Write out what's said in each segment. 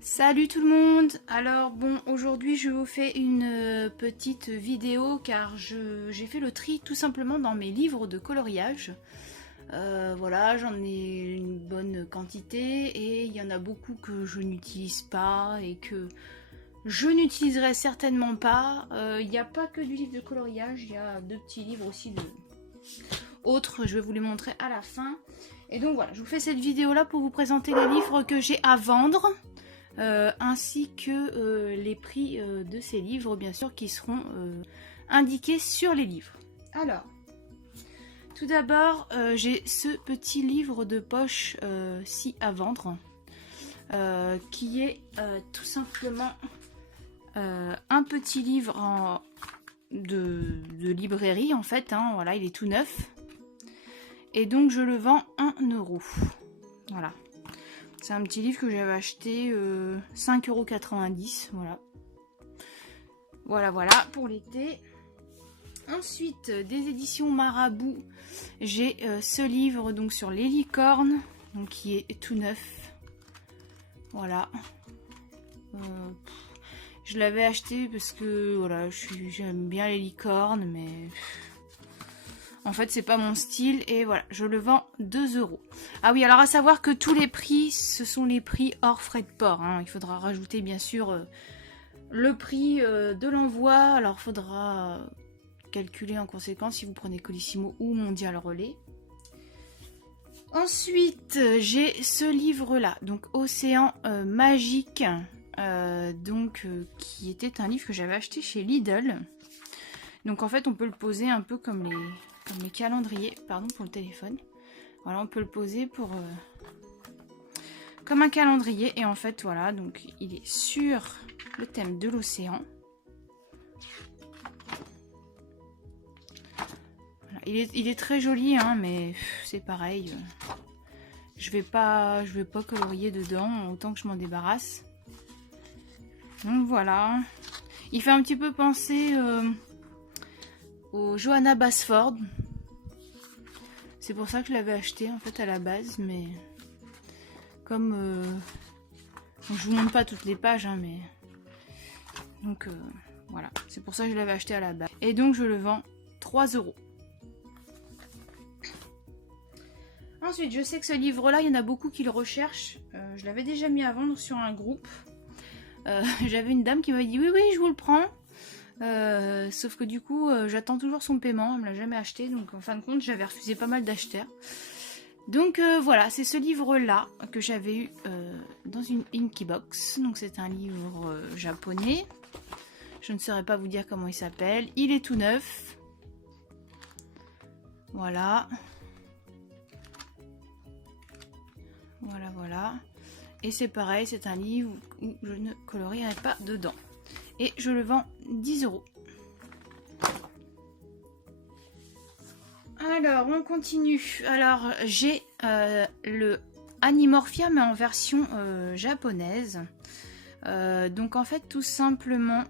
Salut tout le monde. Alors bon, aujourd'hui je vous fais une petite vidéo car j'ai fait le tri tout simplement dans mes livres de coloriage. Voilà, j'en ai une bonne quantité et il y en a beaucoup que je n'utilise pas et que je n'utiliserai certainement pas. Il n'y a pas que du livre de coloriage, il y a deux petits livres aussi de autres, je vais vous les montrer à la fin. Et donc voilà, je vous fais cette vidéo là pour vous présenter les livres que j'ai à vendre. Ainsi que les prix de ces livres, bien sûr, qui seront indiqués sur les livres. Alors, tout d'abord, j'ai ce petit livre de poche ci à vendre, qui est tout simplement un petit livre de librairie, en fait. Hein, voilà, il est tout neuf. Et donc, je le vends 1 €. Voilà. C'est un petit livre que j'avais acheté 5,90 €, voilà. Voilà pour l'été. Ensuite, des éditions Marabout, j'ai ce livre donc sur les licornes, donc qui est tout neuf. Voilà. Je l'avais acheté parce que voilà, j'aime bien les licornes, mais en fait, c'est pas mon style et voilà, je le vends 2 €. Ah oui, alors à savoir que tous les prix, ce sont les prix hors frais de port. Hein. Il faudra rajouter bien sûr le prix de l'envoi. Alors, il faudra calculer en conséquence si vous prenez Colissimo ou Mondial Relais. Ensuite, j'ai ce livre-là, donc Océan Magique, qui était un livre que j'avais acheté chez Lidl. Donc en fait, on peut le poser un peu comme les calendriers, pardon pour le téléphone. Voilà, on peut le poser pour comme un calendrier et en fait voilà, donc il est sur le thème de l'océan. Voilà, il est très joli hein, mais c'est pareil. Je vais pas colorier dedans, autant que je m'en débarrasse. Donc voilà, il fait un petit peu penser au Johanna Basford. C'est pour ça que je l'avais acheté en fait à la base, mais comme donc, je vous montre pas toutes les pages, hein, mais donc voilà, c'est pour ça que je l'avais acheté à la base. Et donc je le vends 3 €. Ensuite, je sais que ce livre-là, il y en a beaucoup qui le recherchent. Je l'avais déjà mis à vendre sur un groupe. J'avais une dame qui m'avait dit oui, je vous le prends. Sauf que du coup j'attends toujours son paiement, elle me l'a jamais acheté, donc en fin de compte j'avais refusé pas mal d'acheteurs. Donc voilà, c'est ce livre là que j'avais eu dans une Inkibox. Donc c'est un livre japonais, je ne saurais pas vous dire comment il s'appelle, il est tout neuf. Voilà. Voilà. Et c'est pareil, c'est un livre où je ne colorierai pas dedans. Et je le vends 10 €. Alors, on continue. Alors, j'ai le Animorphia, mais en version japonaise. Donc, en fait, tout simplement,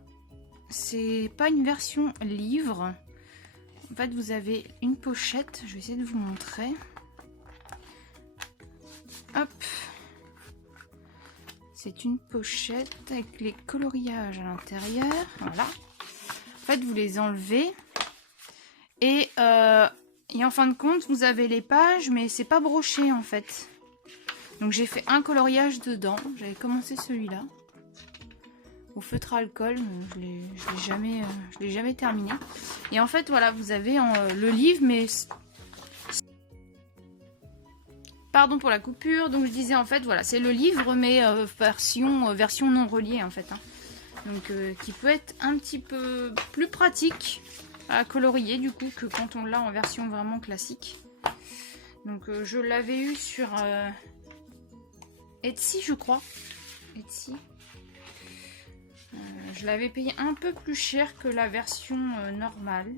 c'est pas une version livre. En fait, vous avez une pochette. Je vais essayer de vous montrer. Hop. C'est une pochette avec les coloriages à l'intérieur. Voilà. En fait, vous les enlevez. Et en fin de compte, vous avez les pages, mais c'est pas broché en fait. Donc j'ai fait un coloriage dedans. J'avais commencé celui-là. Au feutre à alcool. Je l'ai jamais terminé. Et en fait, voilà, vous avez le livre, mais... Pardon pour la coupure, donc je disais en fait voilà c'est le livre mais version non reliée en fait hein. Donc qui peut être un petit peu plus pratique à colorier du coup que quand on l'a en version vraiment classique. Donc je l'avais eu sur Etsy je crois. Etsy. Je l'avais payé un peu plus cher que la version normale.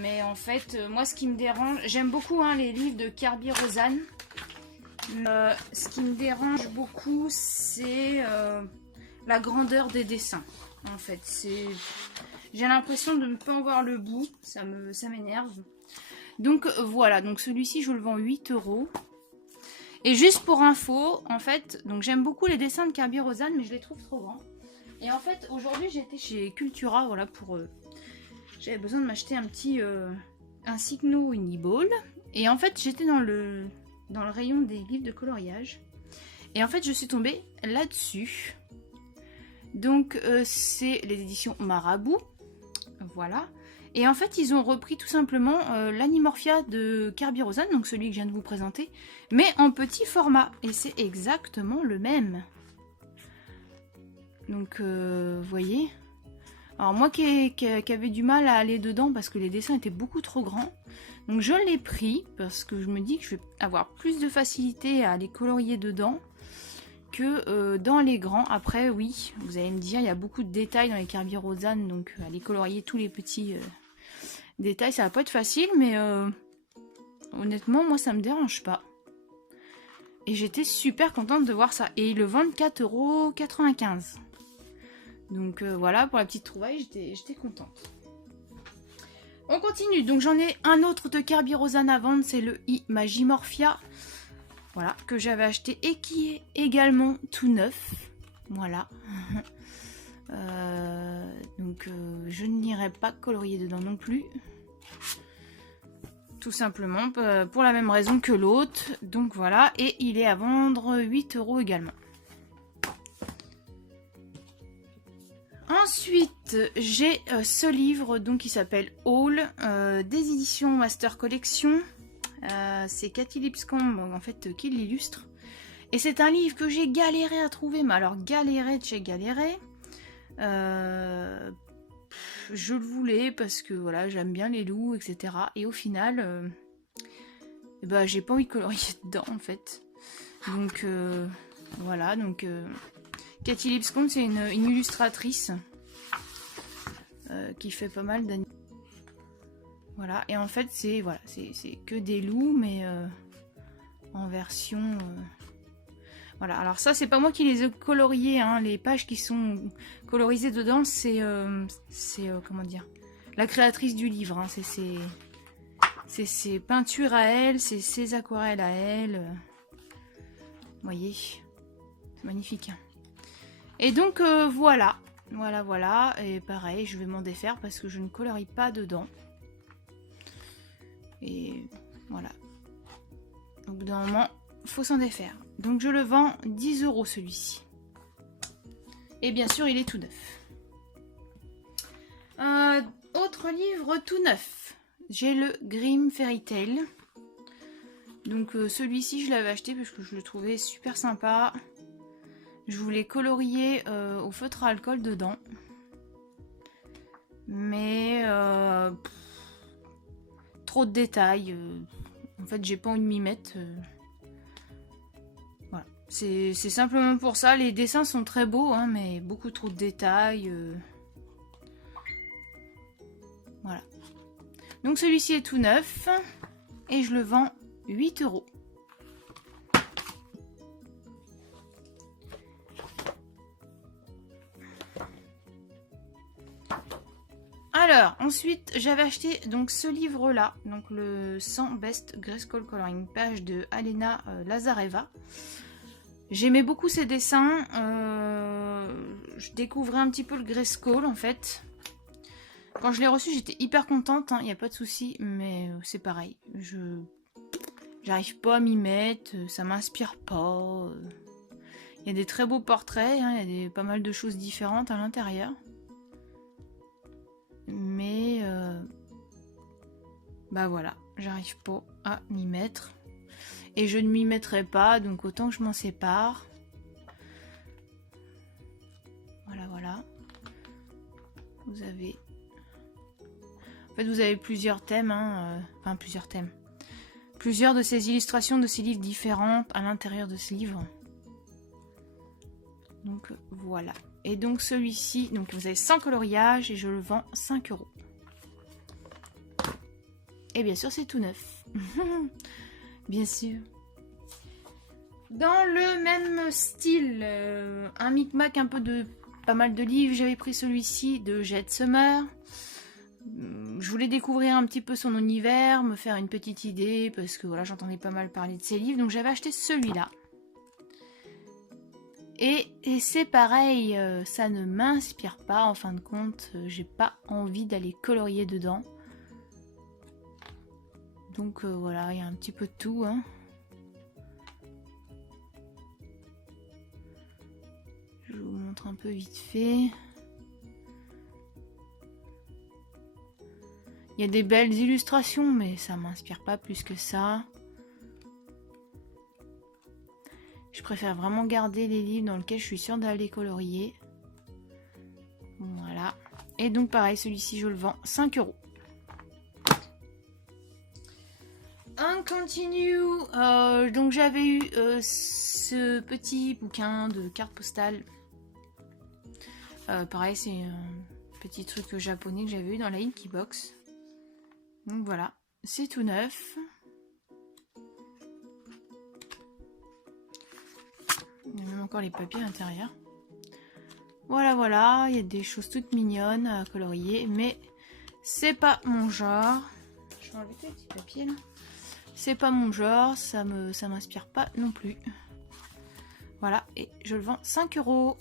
Mais en fait, moi ce qui me dérange, j'aime beaucoup hein, les livres de Kirby Rosanne. Ce qui me dérange beaucoup, c'est la grandeur des dessins. En fait, J'ai l'impression de ne pas en voir le bout. Ça m'énerve. Donc voilà, donc celui-ci je le vends 8 €. Et juste pour info, en fait, donc j'aime beaucoup les dessins de Kirby Rosanne, mais je les trouve trop grands. Et en fait, aujourd'hui j'étais chez Cultura, voilà, pour... j'avais besoin de m'acheter un petit... un Signo Uniball. Et en fait, j'étais dans le rayon des livres de coloriage. Et en fait, je suis tombée là-dessus. Donc, c'est les éditions Marabout. Voilà. Et en fait, ils ont repris tout simplement l'Animorphia de Kirby Rosanne, donc celui que je viens de vous présenter, mais en petit format. Et c'est exactement le même. Donc, vous voyez. Alors moi qui avait du mal à aller dedans parce que les dessins étaient beaucoup trop grands. Donc je l'ai pris parce que je me dis que je vais avoir plus de facilité à les colorier dedans que dans les grands. Après oui, vous allez me dire, il y a beaucoup de détails dans les Kirby Rosanne, donc aller colorier tous les petits détails, ça va pas être facile, mais honnêtement, moi ça me dérange pas. Et j'étais super contente de voir ça. Et ils le vendent 4,95 €. Donc voilà, pour la petite trouvaille, j'étais contente. On continue, donc j'en ai un autre de Kirby Rosanne à vendre, c'est le Imagimorphia. Voilà, que j'avais acheté et qui est également tout neuf. Voilà. Donc je n'irai pas colorier dedans non plus. Tout simplement pour la même raison que l'autre. Donc voilà, et il est à vendre 8 € également. Ensuite, j'ai ce livre donc, qui s'appelle Haul, des éditions Master Collection. C'est Cathy Lipscomb en fait qui l'illustre. Et c'est un livre que j'ai galéré à trouver, mais alors galéré de chez galéré. Je le voulais parce que voilà, j'aime bien les loups, etc. Et au final, bah, j'ai pas envie de colorier dedans en fait. Donc voilà, donc Cathy Lipscomb, c'est une illustratrice qui fait pas mal d'animes. Voilà, et en fait, c'est voilà, c'est que des loups, mais en version... Voilà, alors ça, c'est pas moi qui les ai coloriés, hein. Les pages qui sont colorisées dedans, c'est comment dire, la créatrice du livre, hein. C'est ses peintures à elle, c'est ses aquarelles à elle. Vous voyez, c'est magnifique. Et donc voilà, et pareil, je vais m'en défaire parce que je ne colorie pas dedans. Et voilà. Donc d'un moment, faut s'en défaire. Donc je le vends 10 € celui-ci. Et bien sûr, il est tout neuf. Autre livre tout neuf. J'ai le Grimm Fairy Tale. Donc celui-ci, je l'avais acheté parce que je le trouvais super sympa. Je voulais colorier au feutre à alcool dedans. Mais trop de détails. En fait, j'ai pas envie de m'y mettre. Voilà. C'est simplement pour ça. Les dessins sont très beaux, hein, mais beaucoup trop de détails. Voilà. Donc celui-ci est tout neuf. Et je le vends 8 €. Alors, ensuite, j'avais acheté donc ce livre-là, donc le 100 Best Grayskull Coloring Page de Alena Lazareva. J'aimais beaucoup ses dessins. Je découvrais un petit peu le Grayskull en fait. Quand je l'ai reçu, j'étais hyper contente, il n'y a pas de souci, mais c'est pareil. J'arrive pas à m'y mettre, ça m'inspire pas. Il y a des très beaux portraits, il y a pas mal de choses différentes à l'intérieur. Mais bah voilà, j'arrive pas à m'y mettre. Et je ne m'y mettrai pas, donc autant que je m'en sépare. Voilà. Vous avez... En fait, vous avez plusieurs thèmes, enfin plusieurs thèmes. Plusieurs de ces illustrations de ces livres différentes à l'intérieur de ce livre. Donc voilà. Et donc celui-ci, donc vous avez 100 coloriages et je le vends 5 €. Et bien sûr, c'est tout neuf. Bien sûr. Dans le même style, un micmac un peu de pas mal de livres. J'avais pris celui-ci de Jet Summer. Je voulais découvrir un petit peu son univers, me faire une petite idée, parce que voilà, j'entendais pas mal parler de ses livres, donc j'avais acheté celui-là. Et c'est pareil, ça ne m'inspire pas, en fin de compte, j'ai pas envie d'aller colorier dedans. Donc voilà, il y a un petit peu de tout, hein. Je vous montre un peu vite fait. Il y a des belles illustrations, mais ça m'inspire pas plus que ça. Je préfère vraiment garder les livres dans lesquels je suis sûre d'aller colorier. Voilà. Et donc pareil, celui-ci je le vends 5 €. On continue. Donc j'avais eu ce petit bouquin de cartes postales. Pareil, c'est un petit truc japonais que j'avais eu dans la Inky Box. Donc voilà, c'est tout neuf. Il y a même encore les papiers à l'intérieur. Voilà, voilà, il y a des choses toutes mignonnes à colorier, mais c'est pas mon genre. Je vais enlever les petits papiers là. C'est pas mon genre, ça m'inspire pas non plus. Voilà, et je le vends 5 €.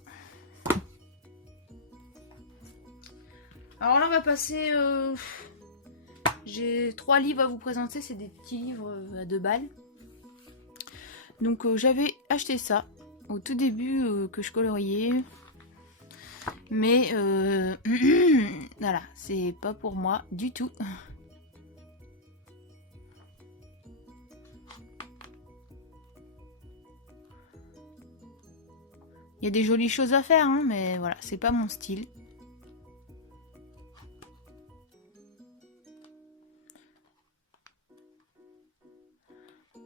Alors là, on va passer... J'ai 3 livres à vous présenter, c'est des petits livres à 2 balles. Donc j'avais acheté ça au tout début que je coloriais. Mais voilà, c'est pas pour moi du tout. Il y a des jolies choses à faire, hein, mais voilà, c'est pas mon style.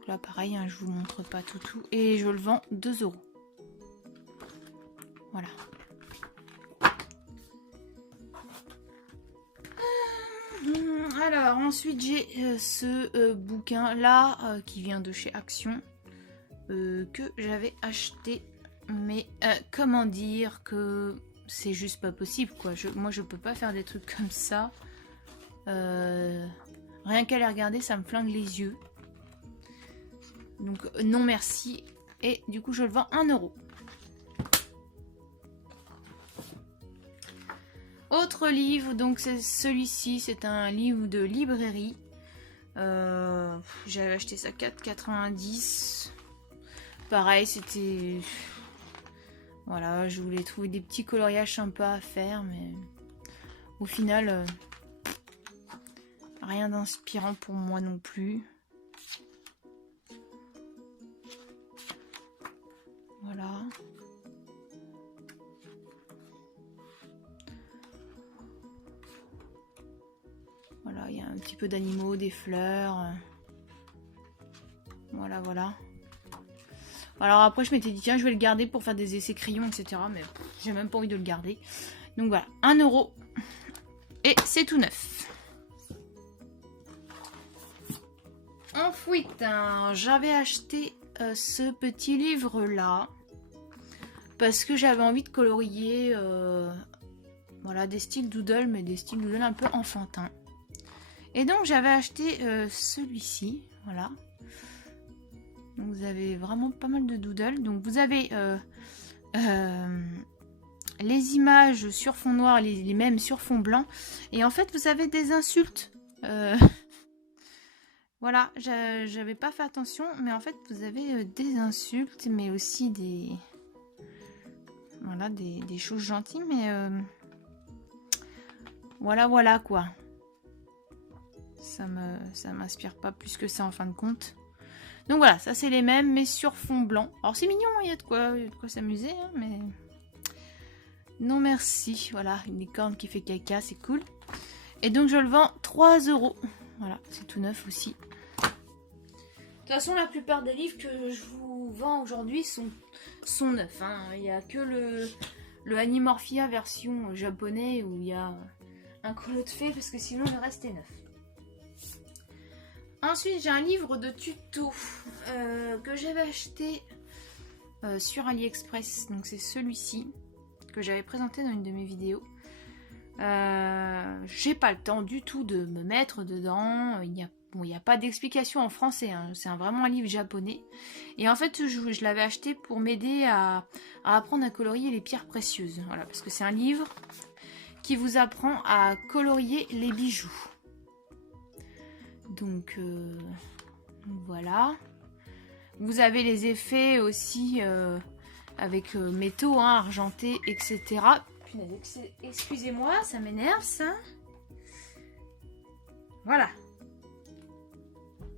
Là pareil, hein, je vous montre pas tout et je le vends 2 €. Voilà. Alors ensuite j'ai ce bouquin là qui vient de chez Action que j'avais acheté, mais comment dire que c'est juste pas possible quoi. Moi je peux pas faire des trucs comme ça. Rien qu'à les regarder ça me flingue les yeux. Donc non merci. Et du coup je le vends 1 €. Autre livre, donc c'est celui-ci, c'est un livre de librairie. J'avais acheté ça 4,90 €. Pareil, c'était... Voilà, je voulais trouver des petits coloriages sympas à faire, mais au final, rien d'inspirant pour moi non plus. Voilà. Voilà, il y a un petit peu d'animaux, des fleurs. Voilà, voilà. Alors après, je m'étais dit, tiens, je vais le garder pour faire des essais crayons, etc. Mais j'ai même pas envie de le garder. Donc voilà, 1 €. Et c'est tout neuf. Ensuite, j'avais acheté ce petit livre-là. Parce que j'avais envie de colorier voilà, des styles doodle, mais des styles doodle un peu enfantins. Et donc j'avais acheté celui-ci, voilà. Donc vous avez vraiment pas mal de doodle. Donc vous avez les images sur fond noir, les mêmes sur fond blanc. Et en fait vous avez des insultes. Voilà, j'avais pas fait attention, mais en fait vous avez des insultes, mais aussi des... Voilà, des choses gentilles, mais voilà, voilà quoi. Ça m'inspire pas plus que ça en fin de compte. Donc voilà, ça c'est les mêmes, mais sur fond blanc. Alors c'est mignon, il y a de quoi s'amuser, hein, mais non merci. Voilà, une licorne qui fait caca, c'est cool. Et donc je le vends 3 €. Voilà, c'est tout neuf aussi. De toute façon, la plupart des livres que je vous vends aujourd'hui sont neufs. Hein. Il n'y a que le Animorphia version japonais où il y a un colo de fée, parce que sinon le reste est neuf. Ensuite, j'ai un livre de tuto que j'avais acheté sur AliExpress. Donc c'est celui-ci. que j'avais présenté dans une de mes vidéos. J'ai pas le temps du tout de me mettre dedans. Il n'y a pas d'explication en français, hein. C'est vraiment un livre japonais. Et en fait, je l'avais acheté pour m'aider à apprendre à colorier les pierres précieuses. Voilà, parce que c'est un livre qui vous apprend à colorier les bijoux. Donc voilà. Vous avez les effets aussi avec métaux, hein, argentés, etc. Excusez-moi, ça m'énerve ça. Voilà.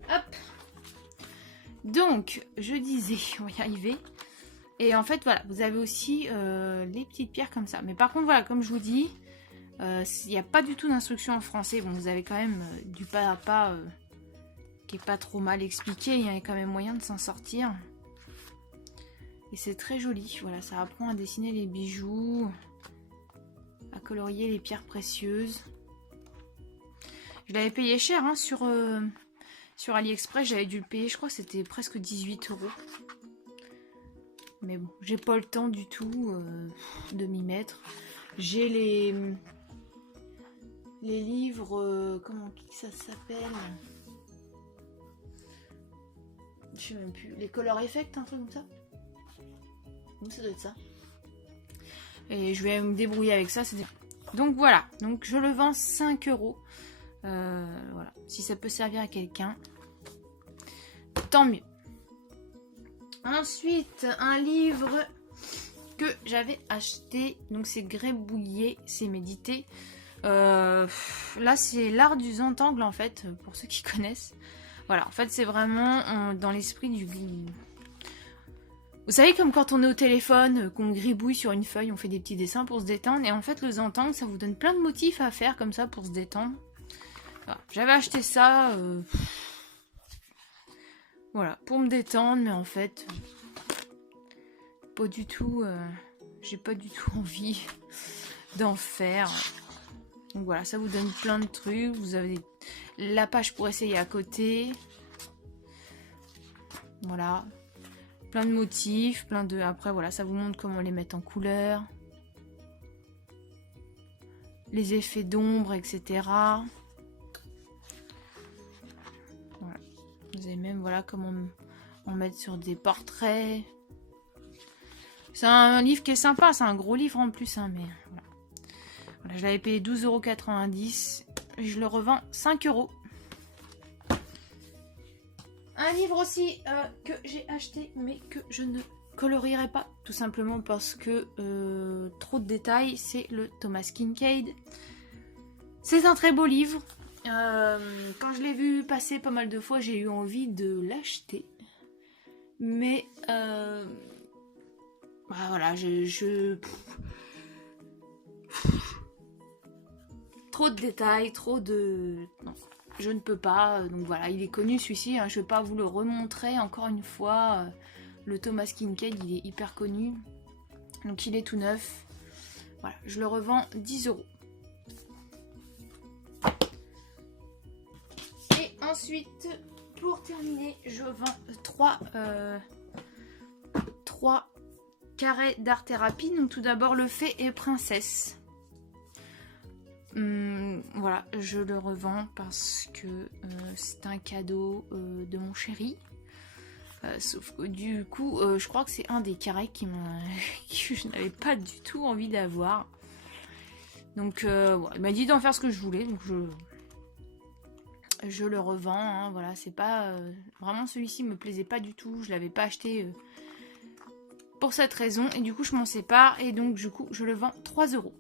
Hop. Donc, je disais, on va y arriver. Et en fait, voilà, vous avez aussi les petites pierres comme ça. Mais par contre, voilà, comme je vous dis, il n'y a pas du tout d'instruction en français. Bon, vous avez quand même du pas à pas qui est pas trop mal expliqué. Il y a quand même moyen de s'en sortir. Et c'est très joli. Voilà, ça apprend à dessiner les bijoux, à colorier les pierres précieuses. Je l'avais payé cher hein, sur AliExpress. J'avais dû le payer, je crois que c'était presque 18 €. Mais bon, j'ai pas le temps du tout de m'y mettre. J'ai les livres, comment ça s'appelle? Je sais même plus. Les Color Effect, un truc comme ça. Ou ça doit être ça. Et je vais me débrouiller avec ça. Donc voilà. Donc je le vends 5 €. Voilà. Si ça peut servir à quelqu'un, tant mieux. Ensuite, un livre que j'avais acheté. Donc c'est Gribouiller, c'est méditer. Là, c'est l'art du Zentangle en fait, pour ceux qui connaissent. Voilà, en fait, c'est vraiment dans l'esprit du... Vous savez, comme quand on est au téléphone, qu'on gribouille sur une feuille, on fait des petits dessins pour se détendre. Et en fait, le Zentangle, ça vous donne plein de motifs à faire comme ça pour se détendre. Voilà. J'avais acheté ça... Voilà, pour me détendre, mais en fait... Pas du tout... J'ai pas du tout envie d'en faire. Donc voilà, ça vous donne plein de trucs. Vous avez la page pour essayer à côté. Voilà. Plein de motifs, plein de... Après, voilà, ça vous montre comment les mettre en couleur. Les effets d'ombre, etc. Voilà. Vous avez même, voilà, comment en mettre sur des portraits. C'est un livre qui est sympa, c'est un gros livre en plus, hein, mais... Voilà. Voilà, je l'avais payé 12,90 €. Et je le revends 5 €. Un livre aussi que j'ai acheté mais que je ne colorierai pas. Tout simplement parce que trop de détails. C'est le Thomas Kinkade. C'est un très beau livre. Quand je l'ai vu passer pas mal de fois, j'ai eu envie de l'acheter. Mais bah voilà, trop de détails, trop de... Non, je ne peux pas. Donc voilà, il est connu celui-ci. Hein, je ne vais pas vous le remontrer encore une fois. Le Thomas Kinkade, il est hyper connu. Donc il est tout neuf. Voilà, je le revends 10 €. Et ensuite, pour terminer, je vends 3 carrés d'art thérapie. Donc tout d'abord, le Fée et Princesse. Voilà, je le revends parce que c'est un cadeau de mon chéri. Sauf que du coup, je crois que c'est un des carrés que je n'avais pas du tout envie d'avoir. Donc, bon, il m'a dit d'en faire ce que je voulais, donc je le revends. Hein, voilà, c'est pas vraiment celui-ci me plaisait pas du tout. Je l'avais pas acheté pour cette raison, et du coup, je m'en sépare, et donc du coup, je le vends 3 €.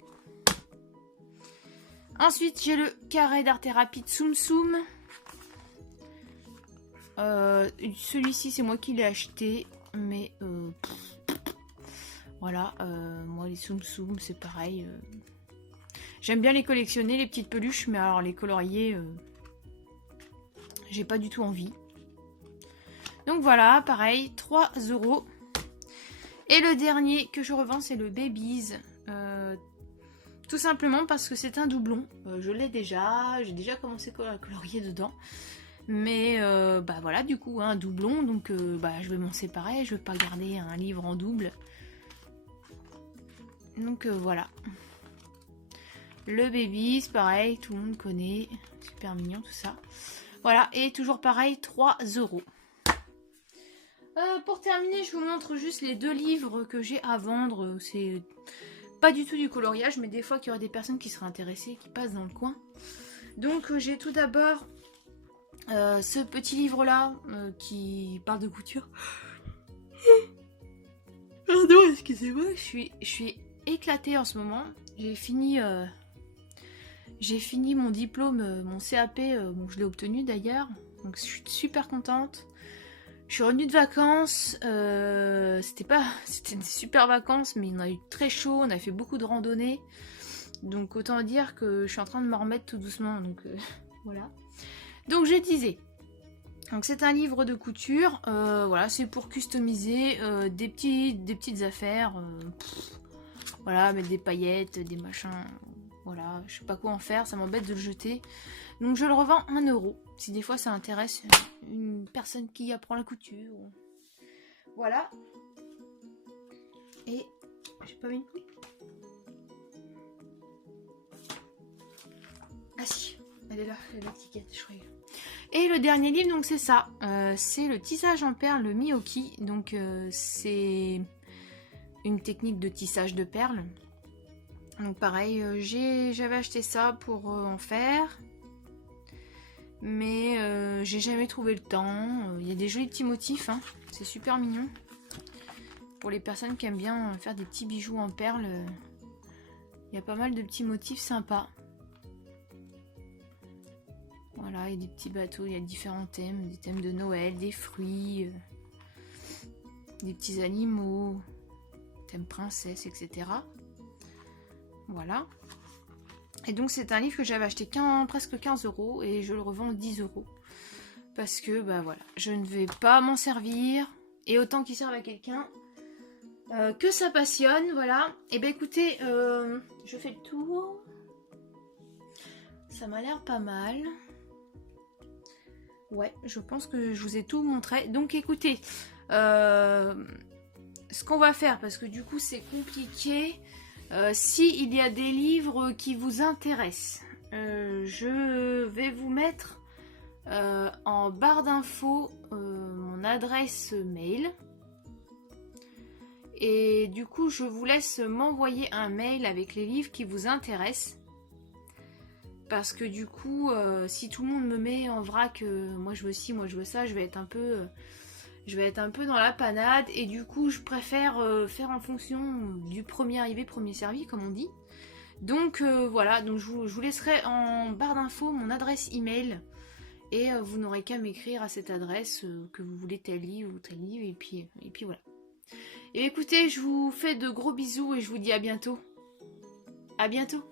Ensuite, j'ai le carré d'art thérapie de Tsum Tsum. Celui-ci, c'est moi qui l'ai acheté. Mais voilà, moi les Tsum Tsum, c'est pareil. J'aime bien les collectionner, les petites peluches. Mais alors les colorier, j'ai pas du tout envie. Donc voilà, pareil, 3 €. Et le dernier que je revends, c'est le Babies. Tout simplement parce que c'est un doublon. Je l'ai déjà, j'ai déjà commencé à colorier dedans. Mais bah voilà, du coup, un doublon. Donc bah, je vais m'en séparer. Je vais pas garder un livre en double. Donc voilà. Le baby, c'est pareil, tout le monde connaît. Super mignon tout ça. Voilà, et toujours pareil, 3 €. Pour terminer, je vous montre juste les 2 livres que j'ai à vendre. C'est pas du tout du coloriage, mais des fois qu'il y aurait des personnes qui seraient intéressées, qui passent dans le coin. Donc j'ai tout d'abord ce petit livre-là qui parle de couture. Pardon, excusez-moi, je suis éclatée en ce moment. J'ai fini mon diplôme, mon CAP, bon, je l'ai obtenu d'ailleurs, donc je suis super contente. Je suis revenue de vacances, c'était des super vacances, mais on a eu très chaud, on a fait beaucoup de randonnées, donc autant dire que je suis en train de m'en remettre tout doucement, donc voilà. Donc je disais, donc c'est un livre de couture, voilà, c'est pour customiser des petites affaires, voilà, mettre des paillettes, des machins. Voilà, je sais pas quoi en faire, ça m'embête de le jeter. Donc je le revends 1 €. Si des fois ça intéresse une personne qui apprend la couture. Voilà. Et j'ai pas mis une couille. Ah si, elle est là, l'étiquette, je croyais. Et le dernier livre, donc c'est ça. C'est le tissage en perles, le Miyoki. Donc c'est une technique de tissage de perles. Donc pareil, j'avais acheté ça pour en faire, mais j'ai jamais trouvé le temps. Il y a des jolis petits motifs, hein. C'est super mignon. Pour les personnes qui aiment bien faire des petits bijoux en perles, il y a pas mal de petits motifs sympas. Voilà, il y a des petits bateaux, il y a différents thèmes, des thèmes de Noël, des fruits, des petits animaux, thème princesse, etc. Voilà. Et donc c'est un livre que j'avais acheté presque 15 € et je le revends 10 €. Parce que bah voilà, je ne vais pas m'en servir. Et autant qu'il serve à quelqu'un que ça passionne, voilà. Et ben écoutez, je fais le tour. Ça m'a l'air pas mal. Ouais, je pense que je vous ai tout montré. Donc écoutez, ce qu'on va faire, parce que du coup c'est compliqué. S'il y a des livres qui vous intéressent, je vais vous mettre en barre d'infos mon adresse mail. Et du coup, je vous laisse m'envoyer un mail avec les livres qui vous intéressent. Parce que du coup, si tout le monde me met en vrac, moi je veux ci, moi je veux ça, je vais être un peu dans la panade. Et du coup, je préfère faire en fonction du premier arrivé, premier servi, comme on dit. Donc voilà, donc je vous laisserai en barre d'infos mon adresse email. Et vous n'aurez qu'à m'écrire à cette adresse que vous voulez tel livre ou tel livre. Et puis voilà. Et écoutez, je vous fais de gros bisous et je vous dis à bientôt. À bientôt.